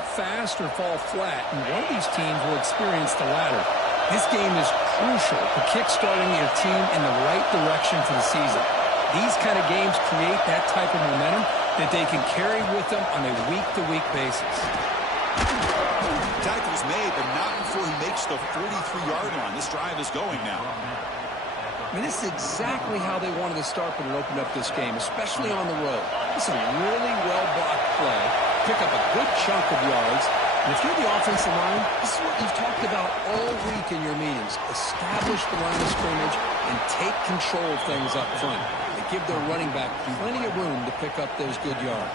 out fast or fall flat, and one of these teams will experience the latter. This game is crucial for kick-starting your team in the right direction for the season. These kind of games create that type of momentum that they can carry with them on a week-to-week basis. Tackle's made, but not before he makes the 43-yard line. This drive is going now. I mean, this is exactly how they wanted to start when it opened up this game, especially on the road. This is a really well-blocked play. Pick up a good chunk of yards. And if you're the offensive line, this is what you've talked about all week in your meetings. Establish the line of scrimmage and take control of things up front. They give their running back plenty of room to pick up those good yards.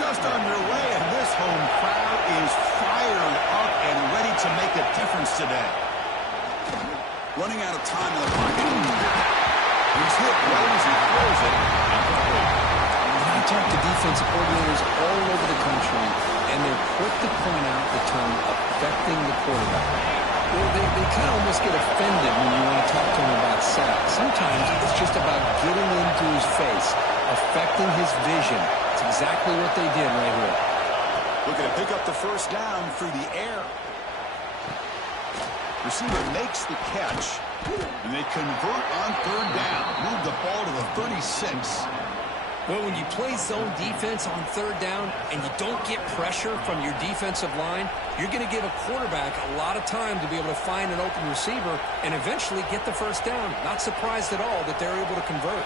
Just underway, and this home crowd is fired up and ready to make a difference today. Running out of time in the pocket. He's hit right as he throws it. I talk to defensive coordinators all over the country, and they're quick to point out the term affecting the quarterback. Well, they kind of almost get offended when you want to talk to them about sacks. Sometimes it's just about getting into his face, affecting his vision. It's exactly what they did right here. Looking to pick up the first down through the air. Receiver makes the catch, and they convert on third down. Move the ball to the 36. Well, when you play zone defense on third down and you don't get pressure from your defensive line, you're going to give a quarterback a lot of time to be able to find an open receiver and eventually get the first down. Not surprised at all that they're able to convert.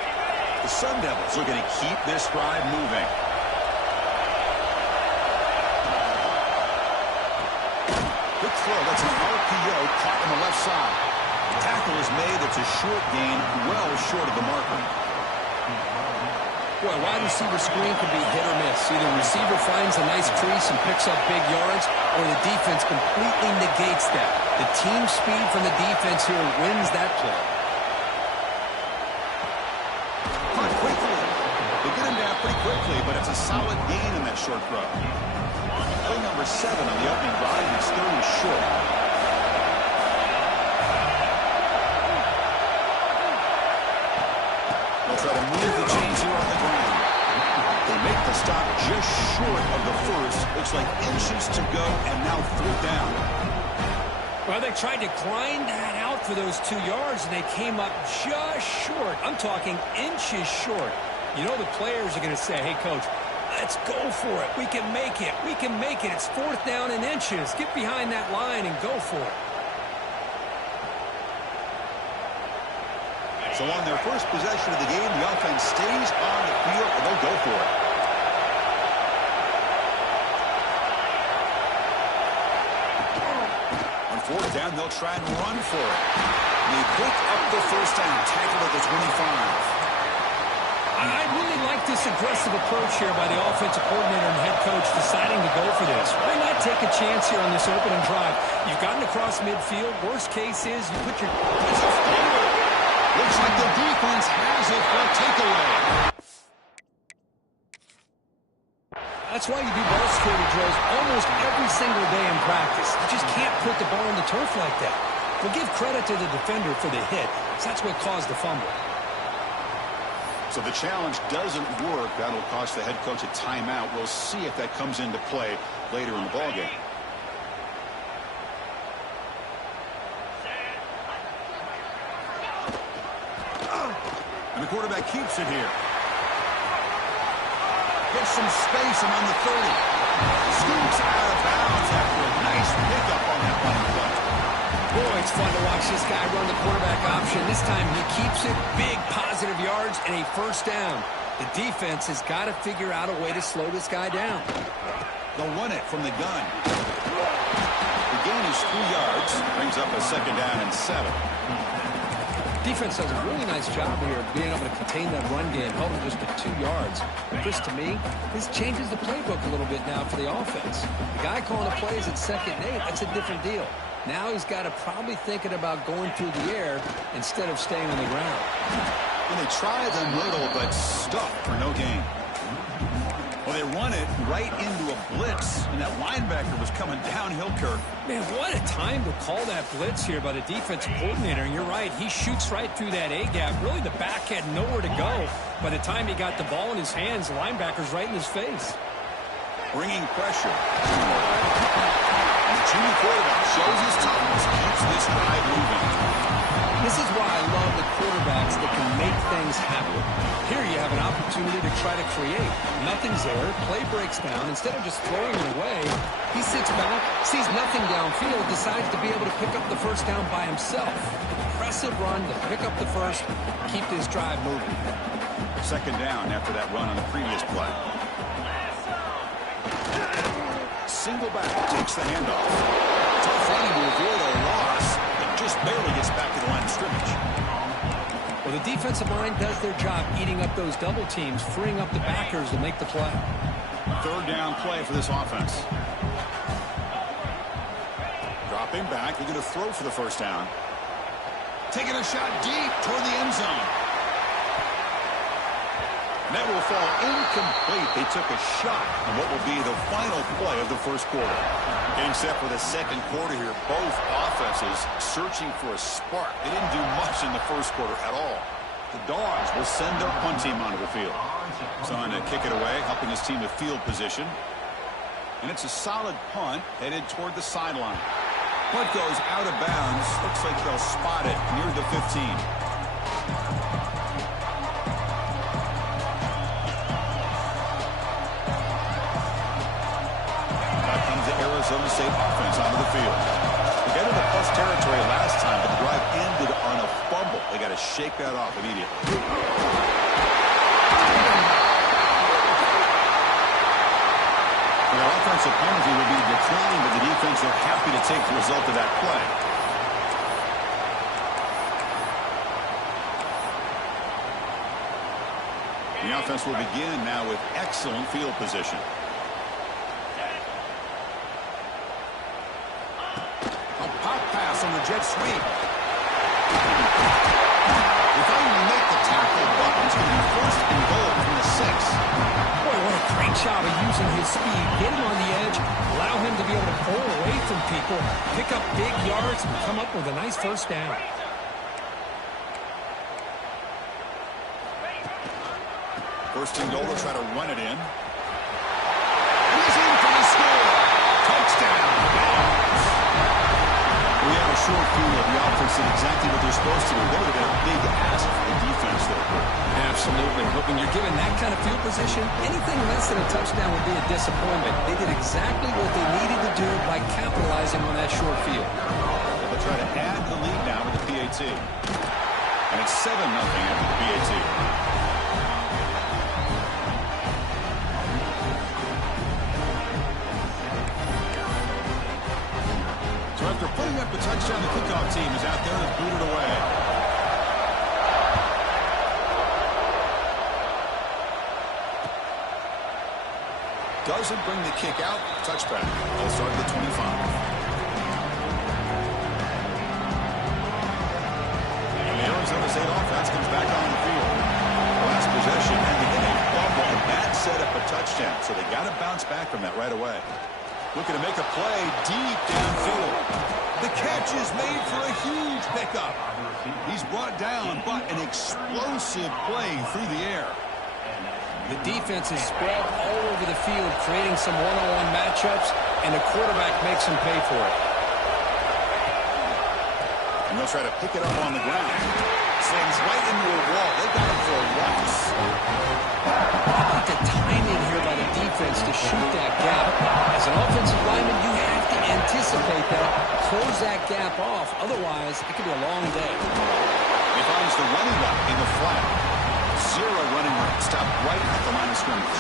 The Sun Devils are going to keep this drive moving. Quick throw. That's an RPO caught on the left side. The tackle is made. It's a short gain, well short of the marker. Boy, wide receiver screen can be hit or miss. Either the receiver finds a nice crease and picks up big yards, or the defense completely negates that. The team speed from the defense here wins that play. Caught quickly. They get him down pretty quickly, but it's a solid gain in that short throw. Play number 7 on the opening drive, and it's 30 short. They'll try to move the chains here on the ground. They make the stop just short of the first. Looks like inches to go, and now third down. Well, they tried to grind that out for those 2 yards, and they came up just short. I'm talking inches short. You know the players are going to say, hey, Coach, let's go for it. We can make it. We can make it. It's fourth down in inches. Get behind that line and go for it. So on their first possession of the game, the offense stays on the field, and they'll go for it. On fourth down, they'll try and run for it. And they pick up the first down, tackled at the 25. I really like this aggressive approach here by the offensive coordinator and head coach deciding to go for this. Why not take a chance here on this opening drive? You've gotten across midfield. Worst case is you put your... It's a fumble. Looks like the defense has it for a takeaway. That's why you do ball security drills almost every single day in practice. You just can't put the ball on the turf like that. We'll give credit to the defender for the hit, because that's what caused the fumble. So the challenge doesn't work. That'll cost the head coach a timeout. We'll see if that comes into play later in the ballgame. And the quarterback keeps it here. Gets some space among the 30. Scoops out of bounds after a nice pickup on that one play. Boy, it's fun to watch this guy run the quarterback option. This time he keeps it, big positive yards, and a first down. The defense has got to figure out a way to slow this guy down. They'll run it from the gun. The gain is 3 yards. Brings up a second down and 7. Defense does a really nice job here of being able to contain that run game, held it just to 2 yards. Chris, to me, this changes the playbook a little bit now for the offense. The guy calling the plays at 2nd and 8, that's a different deal. Now he's got to probably thinking about going through the air instead of staying on the ground. And they try the middle, but stuck for no gain. Well, they run it right into a blitz, and that linebacker was coming downhill, Kirk. Man, what a time to call that blitz here by the defensive coordinator. And you're right, he shoots right through that A-gap. Really, the back had nowhere to go. By the time he got the ball in his hands, the linebacker's right in his face. bringing pressure. And the junior quarterback shows his toughness, keeps this drive moving. This is why I love the quarterbacks that can make things happen. Here you have an opportunity to try to create. Nothing's there. Play breaks down. Instead of just throwing it away, he sits back, sees nothing downfield, decides to be able to pick up the first down by himself. Impressive run to pick up the first, keep this drive moving. Second down after that run on the previous play. Single back takes the handoff. Tough running to avoid a loss. It just barely gets back to the line of scrimmage. Well, the defensive line does their job eating up those double teams, freeing up the backers to make the play. Third down play for this offense. Dropping back, they're going to throw for the first down. Taking a shot deep toward the end zone. And that will fall incomplete. They took a shot on what will be the final play of the first quarter. Game set for the second quarter here. Both offenses searching for a spark. They didn't do much in the first quarter at all. The Dogs will send their punt team onto the field. Son to kick it away, helping his team with field position. And it's a solid punt headed toward the sideline. Punt goes out of bounds. Looks like they'll spot it near the 15. Arizona State offense onto the field. They got into plus territory last time, but the drive ended on a fumble. They got to shake that off immediately. Their offensive penalty will be declined, but the defense are happy to take the result of that play. The offense will begin now with excellent field position. On the jet sweep. If only make the tackle, but it's going to be first and goal from the 6. Boy, what a great job of using his speed. Get him on the edge, allow him to be able to pull away from people, pick up big yards, and come up with a nice first down. First and goal, they'll try to run it in. And he's in for the score. Touchdown. We have a short field. The offense did exactly what they're supposed to do. That would have been a big ask for the defense there. Absolutely. But when you're given that kind of field position, anything less than a touchdown would be a disappointment. They did exactly what they needed to do by capitalizing on that short field. They'll try to add the lead now with the PAT. And it's 7-0 after the PAT. So after putting up a touchdown, the kickoff team is out there to boot it away. Doesn't bring the kick out. Touchback. They'll start at the 25. And the Arizona State offense comes back on the field. Last possession ended in a fumble, and that set up a touchdown. So they got to bounce back from that right away. Looking to make a play deep downfield. The catch is made for a huge pickup. He's brought down, but an explosive play through the air. The defense is spread all over the field, creating some one-on-one matchups, and the quarterback makes them pay for it. And they'll try to pick it up on the ground. Slings right into a wall. They got him for a loss. How about the timing here by the defense to shoot that gap? As an offensive lineman, you have to anticipate that, close that gap off. Otherwise, it could be a long day. He finds the running back in the flat. Zero running room. Stopped right at the line of scrimmage.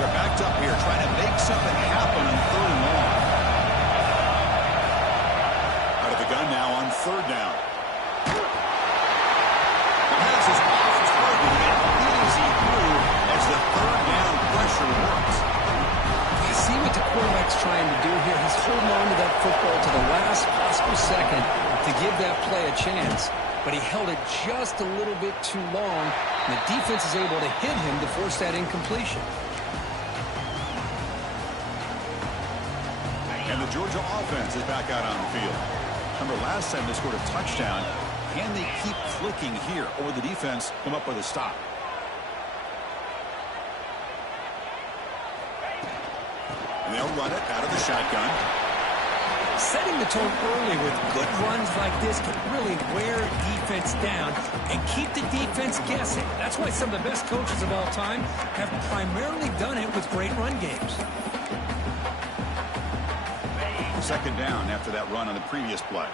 They're backed up here, trying to make something happen on third and long. Out of the gun now on third down. The pass is off target and easy through as the third down pressure works. You see what the quarterback's trying to do here. He's holding on to that football to the last possible second to give that play a chance. But he held it just a little bit too long, and the defense is able to hit him to force that incompletion. And the Georgia offense is back out on the field. Remember, last time they scored a touchdown. Can they keep clicking here, or will the defense come up with a stop? And they'll run it out of the shotgun. Setting the tone early with good runs like this can really wear defense down and keep the defense guessing. That's why some of the best coaches of all time have primarily done it with great run games. Second down after that run on the previous play.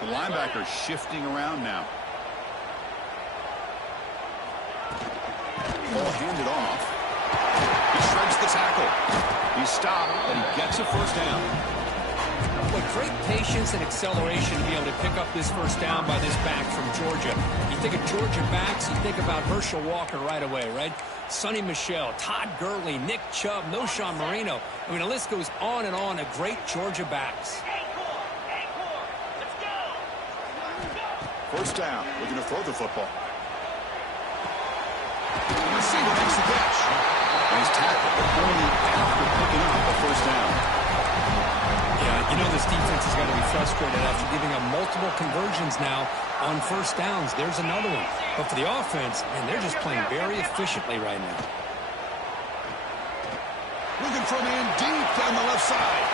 The linebacker shifting around now. Ball handed off. He shreds the tackle. He stopped, but he gets a first down. With great patience and acceleration to be able to pick up this first down by this back from Georgia. You think of Georgia backs, you think about Herschel Walker right away, right? Sonny Michel, Todd Gurley, Nick Chubb, Noshawn Marino. I mean, the list goes on and on of great Georgia backs. First down. Looking to throw the football. The receiver makes the catch. And he's tackled, but only after picking up a first down. Yeah, you know this defense has got to be frustrated after giving up multiple conversions now on first downs. There's another one. But for the offense, and they're just playing very efficiently right now. Looking for a man deep down the left side.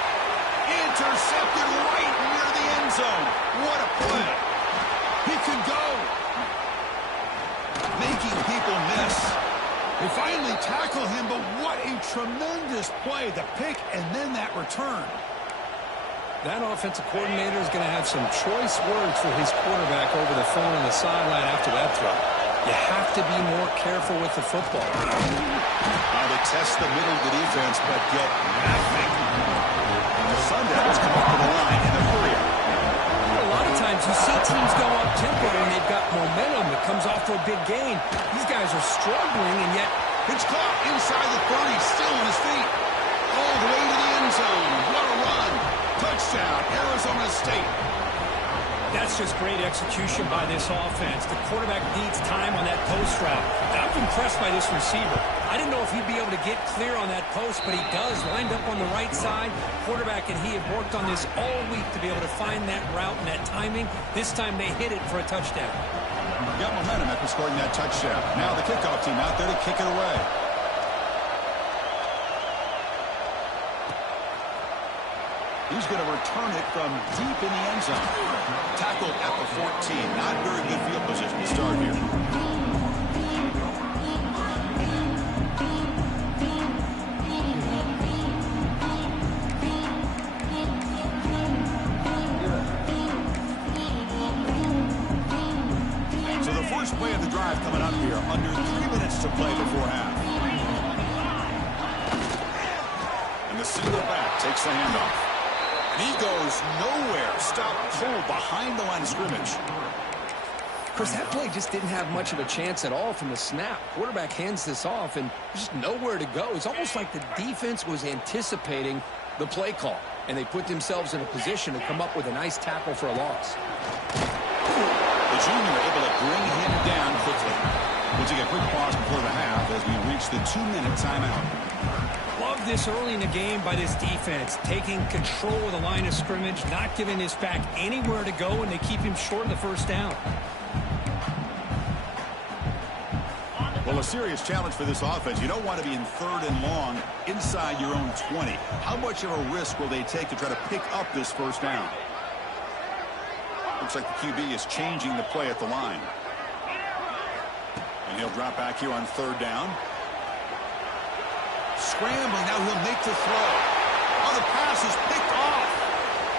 Intercepted right near the end zone. What a play. He could go. Making people miss. They finally tackle him, but what a tremendous play. The pick and then that return. That offensive coordinator is going to have some choice words for his quarterback over the phone on the sideline after that throw. You have to be more careful with the football. They test the middle of the defense, but get nothing. The Sundowns come up to the line in a hurry. A lot of times you see teams go up tempo when they've got momentum that comes off for a big gain. These guys are struggling, and yet it's caught inside the 30, still on his feet. All the way to the end zone. What a run. Touchdown, Arizona State. That's just great execution by this offense. The quarterback needs time on that post route. I'm impressed by this receiver. I didn't know if he'd be able to get clear on that post, but he does. Lined up on the right side. Quarterback and he have worked on this all week to be able to find that route and that timing. This time they hit it for a touchdown. Got momentum after scoring that touchdown. Now the kickoff team out there to kick it away. He's going to return it from deep in the end zone. Tackled at the 14. Not very good field position to start here. So the first play of the drive coming up here. Under 3 minutes to play before half. And the single back takes the handoff. He goes nowhere. Stop cold behind the line of scrimmage. Chris, that play just didn't have much of a chance at all from the snap. Quarterback hands this off, and just nowhere to go. It's almost like the defense was anticipating the play call, and they put themselves in a position to come up with a nice tackle for a loss. The junior able to bring him down quickly. We'll take a quick pause before the half as we reach the 2-minute timeout. Love this early in the game by this defense, taking control of the line of scrimmage, not giving this back anywhere to go, and they keep him short of the first down. Well, a serious challenge for this offense. You don't want to be in 3rd and long inside your own 20. How much of a risk will they take to try to pick up this first down? Looks like the QB is changing the play at the line. And he'll drop back here on 3rd down. Scrambling, now he'll make the throw. Oh, the pass is picked off.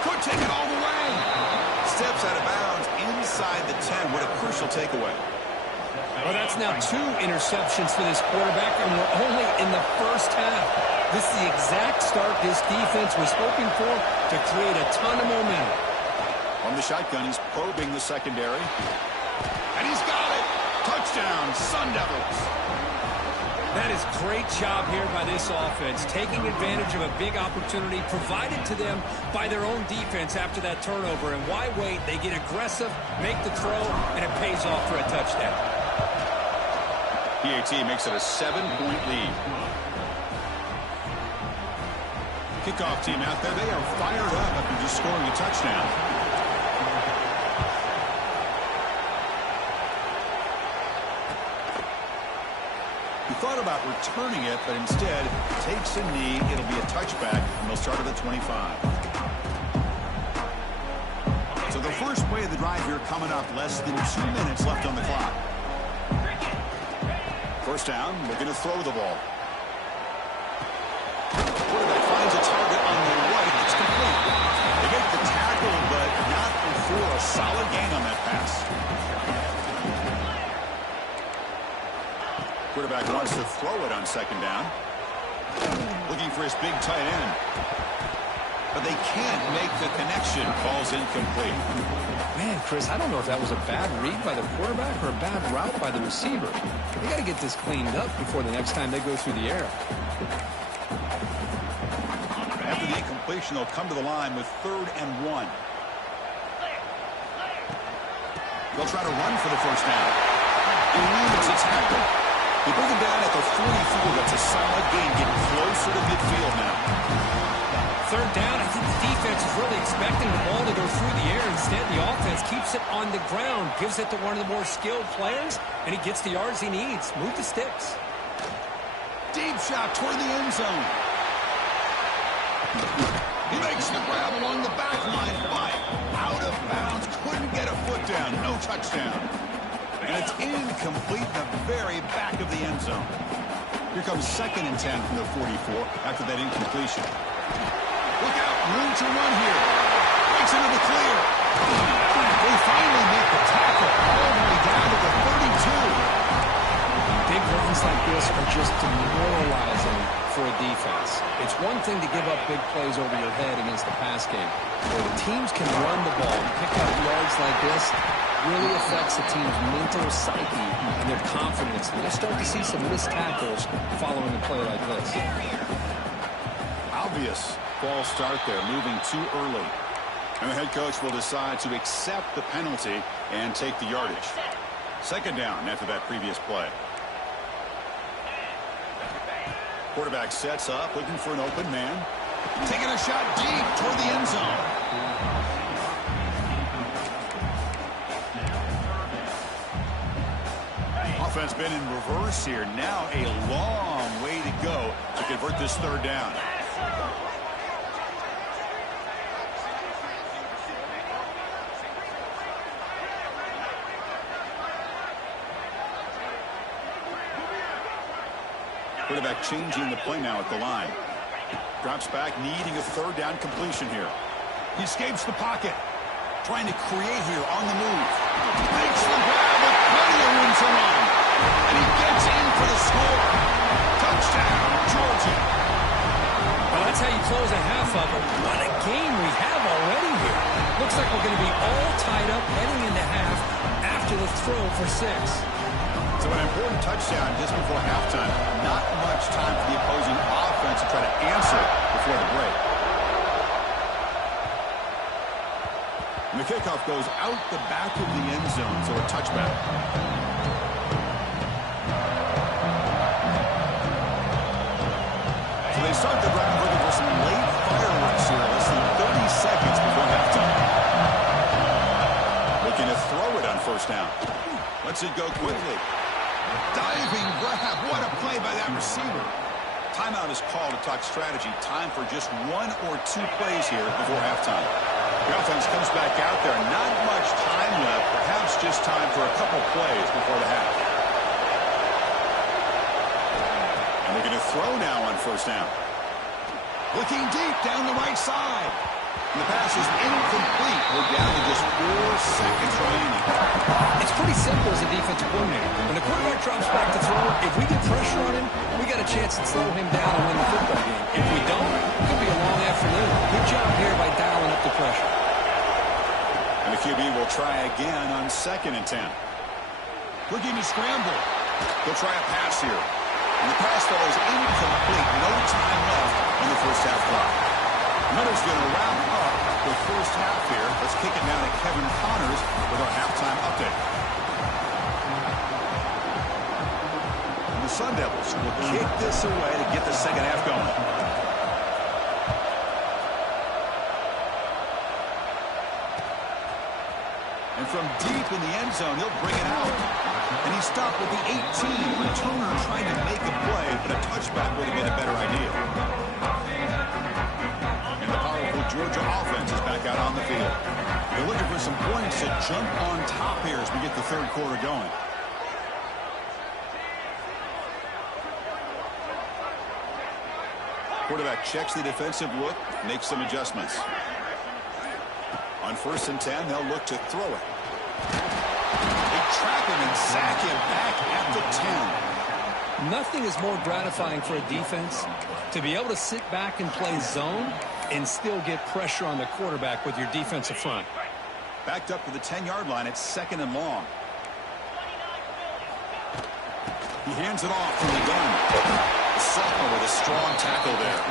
Could take it all the way. Steps out of bounds inside the 10. What a crucial takeaway. Well, that's now 2 interceptions for this quarterback, and we're only in the first half. This is the exact start this defense was hoping for to create a ton of momentum. On the shotgun, he's probing the secondary. And he's got it. Touchdown, Sun Devils. That is great job here by this offense, taking advantage of a big opportunity provided to them by their own defense after that turnover. And why wait? They get aggressive, make the throw, and it pays off for a touchdown. PAT makes it a 7-point lead. Kickoff team out there, they are fired up after just scoring a touchdown. He thought about returning it, but instead takes a knee. It'll be a touchback, and they'll start at the 25. So the first play of the drive here coming up, less than 2 minutes left on the clock. First down, looking to throw the ball. Quarterback finds a target on the right. It's complete. They make the tackle, but not before a solid gain on that pass. Quarterback wants to throw it on second down. Looking for his big tight end. But they can't make the connection. Ball's incomplete. Man, Chris, I don't know if that was a bad read by the quarterback or a bad route by the receiver. They got to get this cleaned up before the next time they go through the air. After the incompletion, they'll come to the line with 3rd and 1. They'll try to run for the first down. Eludes a tackle. They bring him down at the 44. That's a solid gain, getting closer to midfield now. 3rd down, I think the defense is really expecting the ball to go through the air. Instead, the offense keeps it on the ground, gives it to one of the more skilled players, and he gets the yards he needs. Move the sticks. Deep shot toward the end zone. He makes the grab along the back line, but out of bounds. Couldn't get a foot down. No touchdown. And it's incomplete in the very back of the end zone. Here comes 2nd and 10 from the 44 after that incompletion. Look out, room to run here. Breaks into the clear. They finally make the tackle all the way down to the 32. Big runs like this are just demoralizing for a defense. It's one thing to give up big plays over your head against the pass game. Where the teams can run the ball and pick up yards like this really affects the team's mental psyche and their confidence. And you'll start to see some missed tackles following a play like this. Obvious false start there, moving too early. And the head coach will decide to accept the penalty and take the yardage. 2nd down after that previous play. Quarterback sets up, looking for an open man. Taking a shot deep toward the end zone. Offense been in reverse here. Now a long way to go to convert this 3rd down. Quarterback changing the play now at the line. Drops back, needing a 3rd down completion here. He escapes the pocket. Trying to create here on the move. Makes the grab with plenty of room to run. And he gets in for the score. Touchdown, Georgia. Well, that's how you close a half of it. What a game we have already here. Looks like we're going to be all tied up heading into half after the throw for 6. So an important touchdown just before halftime. Not much time for the opposing offense to try to answer before the break. And the kickoff goes out the back of the end zone, so a touchback. So they start the drive looking for some late fireworks here, less than 30 seconds before halftime. Looking to throw it on 1st down. Lets it go quickly. Diving grab. What a play by that receiver. Timeout is called to talk strategy. Time for just 1 or 2 plays here before halftime. The offense comes back out there. Not much time left. Perhaps just time for a couple plays before the half. And they're going to throw now on 1st down. Looking deep down the right side. And the pass is incomplete. We're down to just 4 seconds remaining. It's pretty simple as a defensive coordinator. When the quarterback drops back to throw, if we get pressure on him, we got a chance to slow him down and win the football game. If we don't, it could be a long afternoon. Good job here by dialing up the pressure. And the QB will try again on 2nd and 10. Looking to scramble. They'll try a pass here. And the pass falls incomplete. No time left on the first half clock. Miller's going to wrap up the first half here. Let's kick it down to Kevin Connors with our halftime update. And the Sun Devils will kick this away to get the second half going. And from deep in the end zone, he'll bring it out. And he stopped with the 18. Returner trying to make a play, but a touchback would have been a better idea. And the powerful Georgia offense is back out on the field. They're looking for some points to jump on top here as we get the third quarter going. Quarterback checks the defensive look, makes some adjustments. On 1st and 10, they'll look to throw it. They trap him and sack him back at the 10. Nothing is more gratifying for a defense to be able to sit back and play zone and still get pressure on the quarterback with your defensive front. Backed up to the 10-yard line. It's 2nd and long. He hands it off from the gun. The sophomore with a strong tackle there.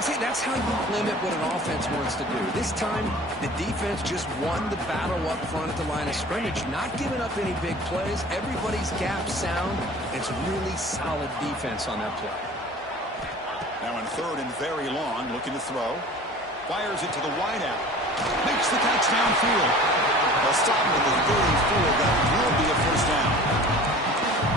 See, that's how you limit what an offense wants to do. This time, the defense just won the battle up front at the line of scrimmage, not giving up any big plays. Everybody's gap sound. It's really solid defense on that play. Now in 3rd and very long, looking to throw. Fires it to the wideout. Makes the catch downfield. They'll stop him at the 34. That will be a 1st down.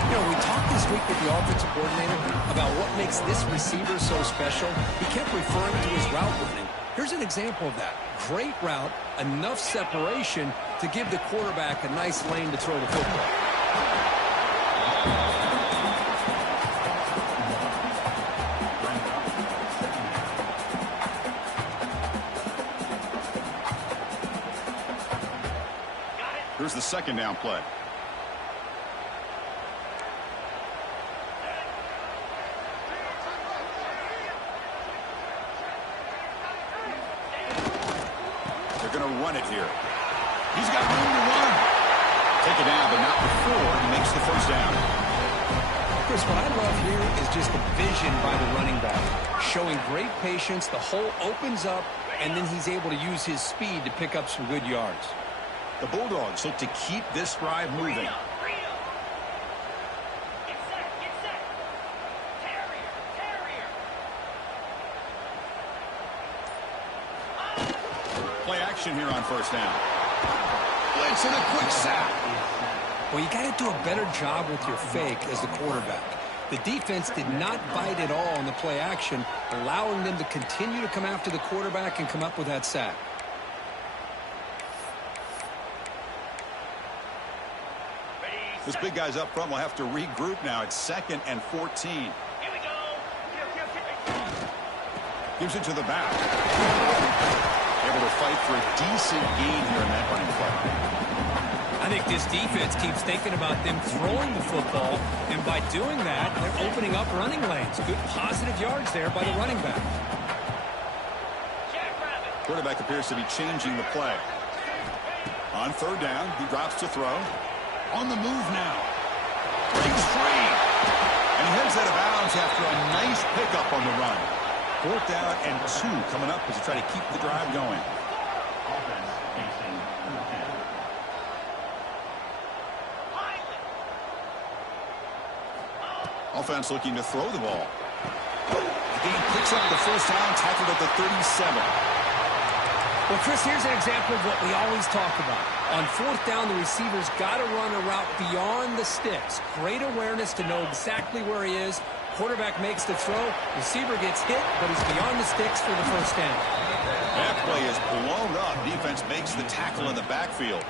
You know, we talked this week with the offensive coordinator about what makes this receiver so special. He kept referring to his route running. Here's an example of that. Great route, enough separation to give the quarterback a nice lane to throw the football. Here's the 2nd down play. They're going to run it here. He's got room to run. Take it down, but not before he makes the 1st down. Chris, what I love here is just the vision by the running back. Showing great patience, the hole opens up, and then he's able to use his speed to pick up some good yards. The Bulldogs look to keep this drive moving. Play action here on 1st down. Blitz and a quick sack. Well, you got to do a better job with your fake as the quarterback. The defense did not bite at all on the play action, allowing them to continue to come after the quarterback and come up with that sack. This big guy's up front will have to regroup now. It's 2nd and 14. Here we go. Gives it to the back. Able to fight for a decent gain here in that running play. I think this defense keeps thinking about them throwing the football, and by doing that, they're opening up running lanes. Good positive yards there by the running back. Quarterback appears to be changing the play. On 3rd down, he drops to throw. On the move now. Breaks free. And he heads out of bounds after a nice pickup on the run. 4th down and 2 coming up as they try to keep the drive going. Offense looking to throw the ball. Again, picks up the 1st down, tackled at the 37. Well, Chris, here's an example of what we always talk about. On 4th down, the receiver's got to run a route beyond the sticks. Great awareness to know exactly where he is. Quarterback makes the throw. Receiver gets hit, but he's beyond the sticks for the 1st down. That play is blown up. Defense makes the tackle in the backfield.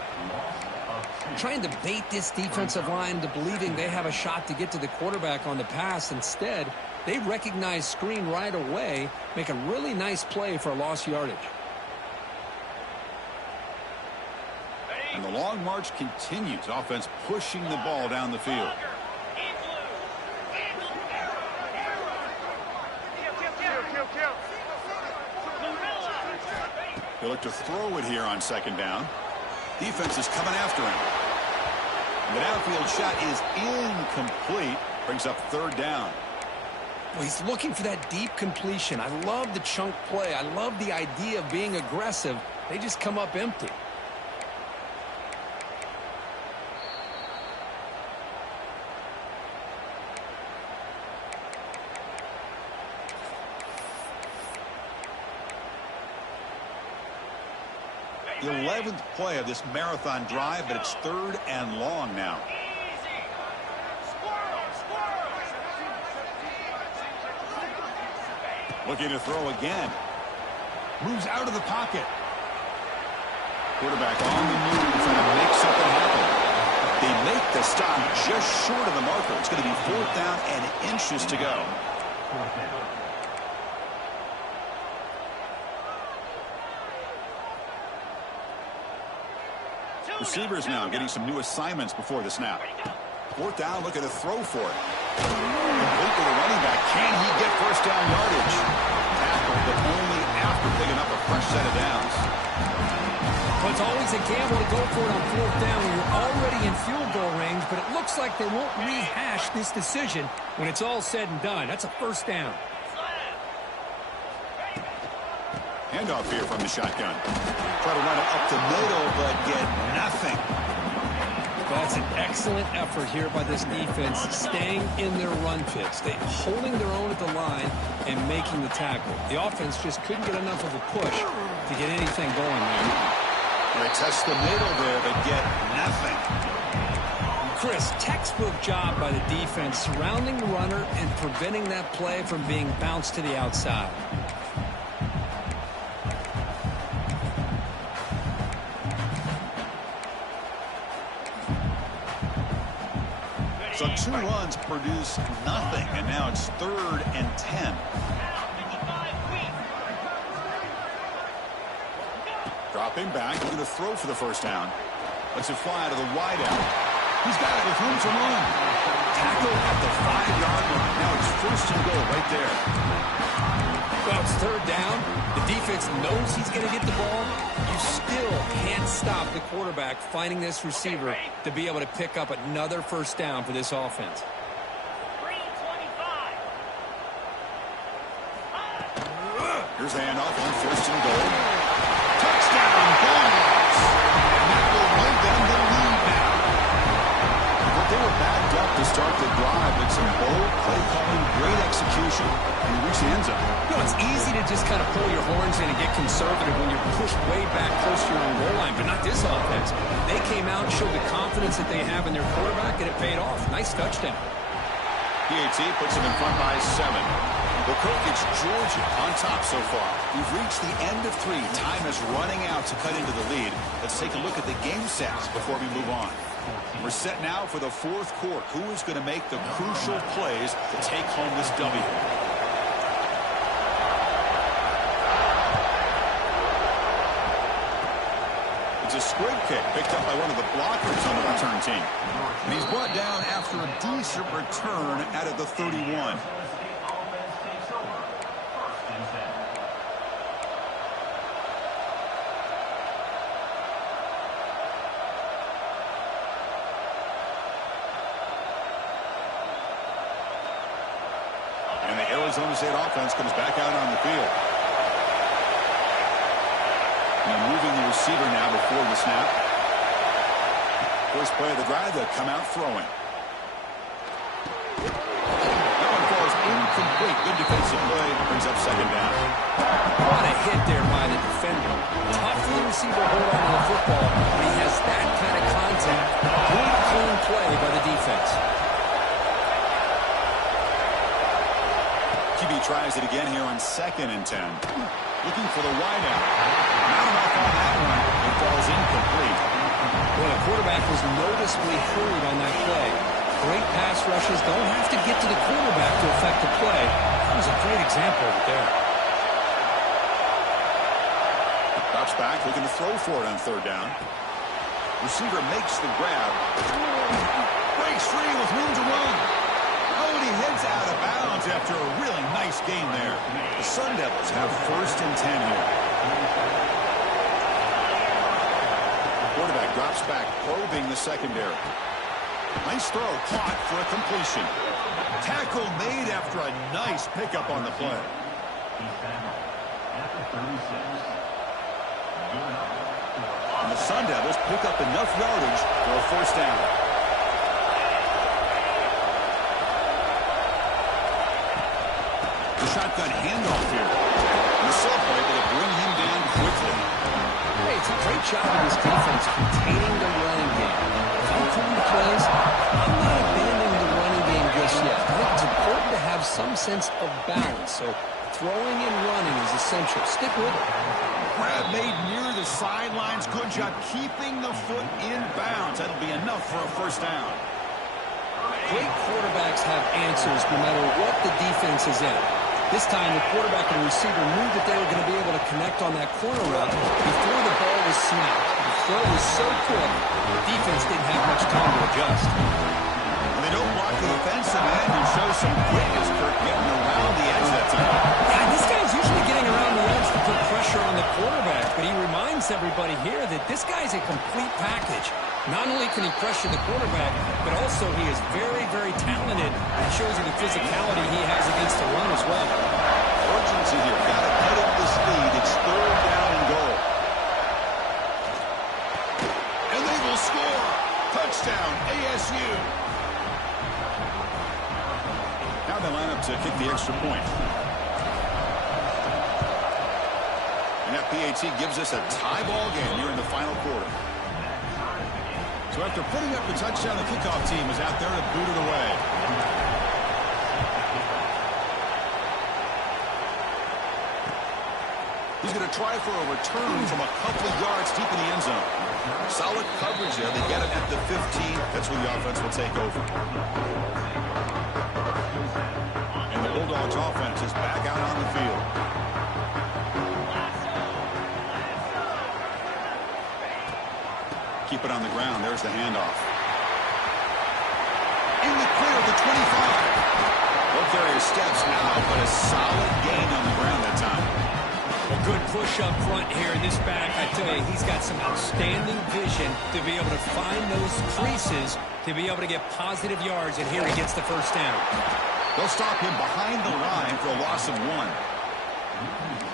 Trying to bait this defensive line to believing they have a shot to get to the quarterback on the pass. Instead, they recognize screen right away, make a really nice play for a lost yardage. And the long march continues. Offense pushing the ball down the field. They look to throw it here on 2nd down. Defense is coming after him. The downfield shot is incomplete. Brings up 3rd down. Well, he's looking for that deep completion. I love the chunk play. I love the idea of being aggressive. They just come up empty. The 11th play of this marathon drive, but it's 3rd and long now. Looking to throw again. Moves out of the pocket. Quarterback on the move, trying to make something happen. They make the stop just short of the marker. It's going to be 4th down and inches to go. Receivers now getting some new assignments before the snap. 4th down, looking to throw for it. Complete to the running back. Can he get first down yardage? Tackle, but only after picking up a fresh set of downs. Well, it's always a gamble to go for it on 4th down when you're already in field goal range, but it looks like they won't rehash this decision when it's all said and done. That's a first down. Handoff here from the shotgun. Try to run it up the middle, but get nothing. That's an excellent effort here by this defense, staying in their run fits. They're holding their own at the line and making the tackle. The offense just couldn't get enough of a push to get anything going there. They test the middle there, but get nothing. Chris, textbook job by the defense surrounding the runner and preventing that play from being bounced to the outside. So 2 runs produce nothing, and now it's 3rd and 10. Dropping back, looking to throw for the first down. Lets it fly out of the wide out. He's got it with room to run. Tackle at the 5-yard line. Now it's 1st and goal right there. Well, it's 3rd down. The defense knows he's going to get the ball. You still can't stop the quarterback finding this receiver to be able to pick up another first down for this offense. Here's the handoff on 1st and goal. Touchdown, Bulldogs! And that will give them the lead now. But they were backed up to start the drive, but some bold play calling, great execution, and he reached the end zone. You know, it's easy to just kind of pull your horns in and get conservative when you're pushed way back close to your own goal line, but not this offense. They came out and showed the confidence that they have in their quarterback, and it paid off. Nice touchdown. PAT puts them in front by 7. The Cook, it's Georgia on top so far. We've reached the end of 3. Time is running out to cut into the lead. Let's take a look at the game stats before we move on. We're set now for the 4th quarter. Who is going to make the crucial plays to take home this W? It's a squib kick picked up by one of the blockers on the return team. And he's brought down after a decent return out of the 31. And the Arizona State offense comes back out on the field. And moving the receiver now before the snap. First play of the drive, they'll come out throwing. That one falls incomplete. Good defensive play. Brings up 2nd down. What a hit there by the defender. Tough for the receiver to hold on to the football when he has that kind of contact. Good, clean play by the defense. QB tries it again here on 2nd and 10. Looking for the wideout. Not enough on that one. It falls incomplete. Well, the quarterback was noticeably hurried on that play. Great pass rushes don't have to get to the quarterback to affect the play. That was a great example of it there. Drops back, looking to throw for it on 3rd down. Receiver makes the grab. Breaks free with room to run. Oh, and he heads out of bounds after a really nice gain there. The Sun Devils have 1st and 10 here. Quarterback drops back, probing the secondary. Nice throw, caught for a completion. Tackle made after a nice pickup on the play. And the Sun Devils pick up enough yardage for a first down. The shotgun handoff here. And the Silver able to bring him down quickly. Hey, Great job of this defense containing the running game. Without calling plays, I'm not abandoning the running game just yet. I think it's important to have some sense of balance. So throwing and running is essential. Stick with it. Grab made near the sidelines. Good job keeping the foot in bounds. That'll be enough for a first down. Great quarterbacks have answers no matter what the defense is in. This time, the quarterback and receiver knew that they were going to be able to connect on that corner route before the ball was snapped. The throw was so quick, the defense didn't have much time to adjust. They don't block the defensive end and show some quickness for getting around the edge that time. Yeah, this guy's usually getting around the edge to put pressure on the quarterback, but he reminds everybody here that this guy's a complete package. Not only can he pressure the quarterback, but also he is very, very talented and shows you the physicality he has against the run as well. Urgency here. Got to cut up this lead. It's third down and goal. And they will score. Touchdown, ASU. Now they line up to kick the extra point. And that PAT gives us a tie ball game here in the final quarter. So after putting up the touchdown, the kickoff team is out there to boot it away. He's going to try for a return from a couple of yards deep in the end zone. Solid coverage there. They get it at the 15. That's where the offense will take over. And the Bulldogs offense is back out on the field. Keep it on the ground. There's the handoff. In the clear, the 25. Both area steps out, but a solid gain on the ground that time. A good push up front here in this back. I tell you, he's got some outstanding vision to be able to find those creases to be able to get positive yards, and here he gets the first down. They'll stop him behind the line for a loss of 1.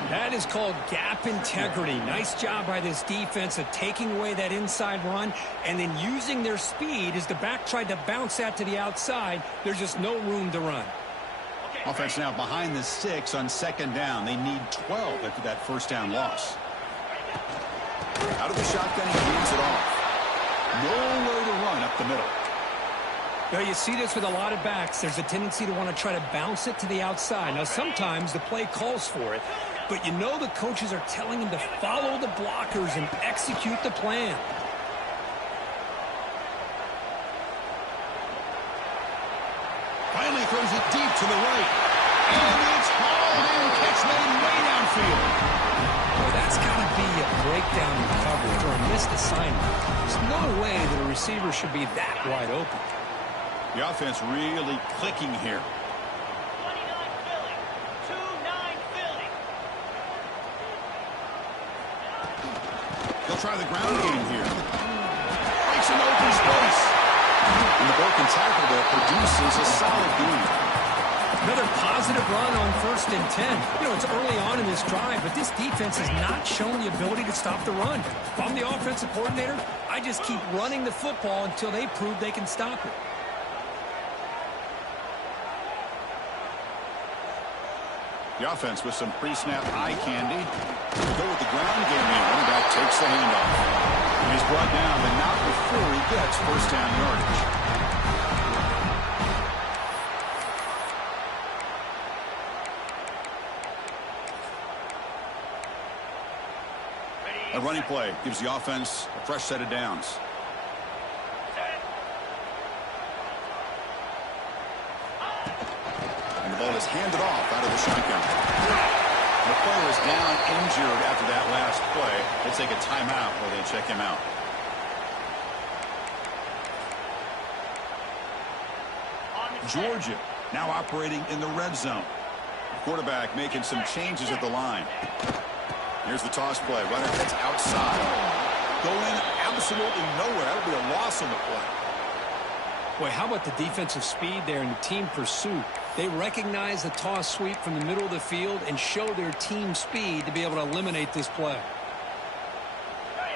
That is called gap integrity. Nice job by this defense of taking away that inside run and then using their speed as the back tried to bounce that to the outside. There's just no room to run. Offense now behind the 6 on second down. They need 12 after that first down loss. Out of the shotgun, he hands it off. Nowhere to run up the middle. Now, you see this with a lot of backs. There's a tendency to want to try to bounce it to the outside. Now, sometimes the play calls for it, but you know the coaches are telling him to follow the blockers and execute the plan. Finally throws it deep to the right. And it's hauled in. Catch made way downfield. Well, that's got to be a breakdown in coverage or a missed assignment. There's no way that a receiver should be that wide open. The offense really clicking here. 29 Philly. 2-9 Philly. They'll try the ground game here. Breaks an open space. And the broken tackle there produces a solid gain. Another positive run on 1st and 10. You know, it's early on in this drive, but this defense has not shown the ability to stop the run. If I'm the offensive coordinator, I just keep running the football until they prove they can stop it. The offense with some pre-snap eye candy. Go with the ground game here. Running back takes the handoff. And he's brought down, but not before he gets first down yardage. A running play gives the offense a fresh set of downs. And the ball is handed off out of the shotgun. The player is down injured after that last play. They'll take a timeout while they check him out. Georgia now operating in the red zone. Quarterback making some changes at the line. Here's the toss play. Runner heads outside. Going absolutely nowhere. That would be a loss on the play. Boy, how about the defensive speed there and the team pursuit? They recognize the toss sweep from the middle of the field and show their team speed to be able to eliminate this play.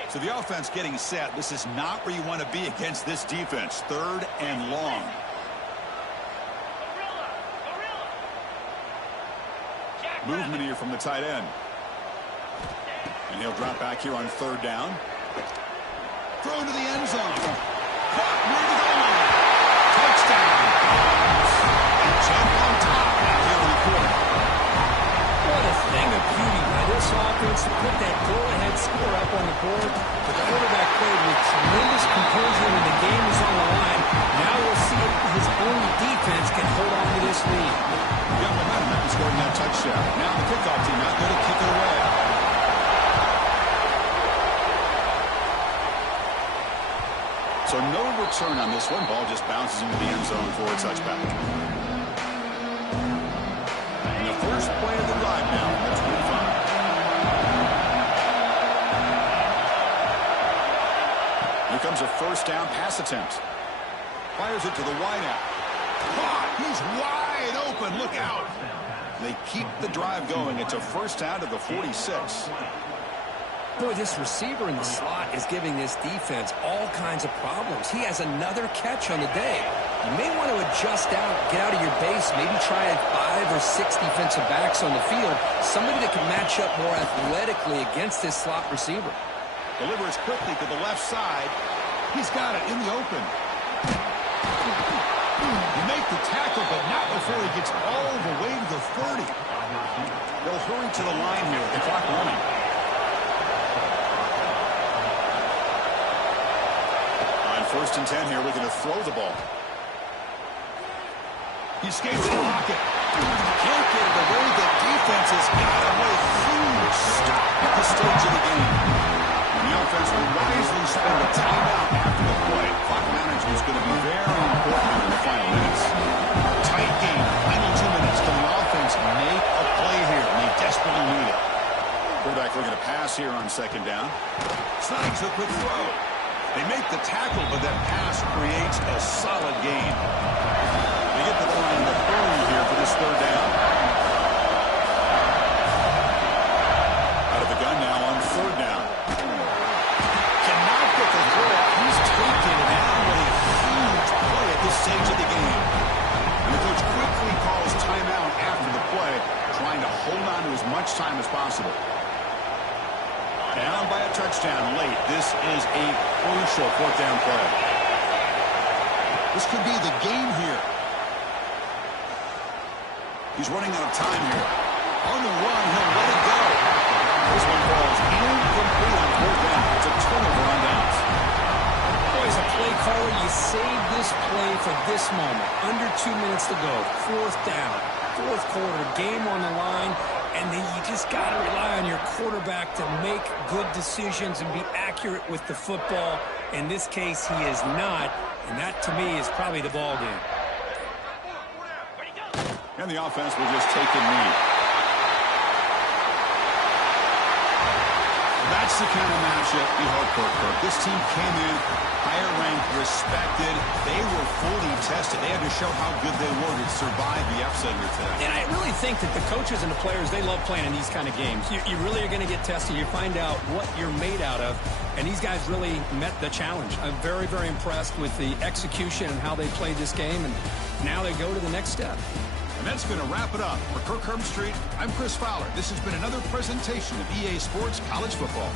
So the offense getting set. This is not where you want to be against this defense. 3rd and long. Movement here from the tight end. And he'll drop back here on third down. Throw into the end zone. Caught near the goal line. Touchdown. And jump on top out here in the quarter. What a thing of beauty by this offense to put that go-ahead score up on the board. The quarterback played with tremendous composure when the game was on the line. Now we'll see if his own defense can hold on to this lead. Got momentum after scoring that touchdown. Now the kickoff team out there to kick it away. So no return on this one. Ball just bounces into the end zone for a touchback. And the first play of the drive now at 25. Here comes a first down pass attempt. Fires it to the wideout. Caught. He's wide open. Look out. They keep the drive going. It's a first down to the 46. Boy, this receiver in the slot is giving this defense all kinds of problems. He has another catch on the day. You may want to adjust out, get out of your base, maybe try 5 or 6 defensive backs on the field, somebody that can match up more athletically against this slot receiver. Delivers quickly to the left side. He's got it in the open. You make the tackle, but not before he gets all the way to the 30. They'll hurry to the line here with the clock running. On 1st and 10 here, we're going to throw the ball. He skates the pocket. Can't get it away. The defense has got him with a huge stop at the stage of the game. And the offense will wisely spend a timeout after the play. Clock management is going to be very important in the final minutes. Tight game. Final 2 minutes. Can the offense make a play here? And they desperately need it. Quarterback looking to pass here on 2nd down. Snags a quick throw. They make the tackle, but that pass creates a solid gain. They get to the line to hurry here for this 3rd down. Out of the gun now on 3rd down. Cannot get the throw off. He's taken down with a huge play at this stage of the game. And the coach quickly calls timeout after the play, trying to hold on to as much time as possible. Down by a touchdown late. This is a crucial 4th down play. This could be the game here. He's running out of time here. On the run, he'll let it go. This one falls incomplete on 4th down. It's a turnover on downs. Boy, as a play caller, you save this play for this moment. Under 2 minutes to go. 4th down. 4th quarter. Game on the line. And then you just got to rely on your quarterback to make good decisions and be accurate with the football. In this case, he is not. And that, to me, is probably the ball game. And the offense will just take a knee. That's the kind of matchup you hope for, Kirk. This team came in higher ranked, respected. They were fully tested. They had to show how good they were to survive the upset here today. And I really think that the coaches and the players, they love playing in these kind of games. You really are going to get tested. You find out what you're made out of. And these guys really met the challenge. I'm very, very impressed with the execution and how they played this game. And now they go to the next step. And that's going to wrap it up. For Kirk Herbstreit, I'm Chris Fowler. This has been another presentation of EA Sports College Football.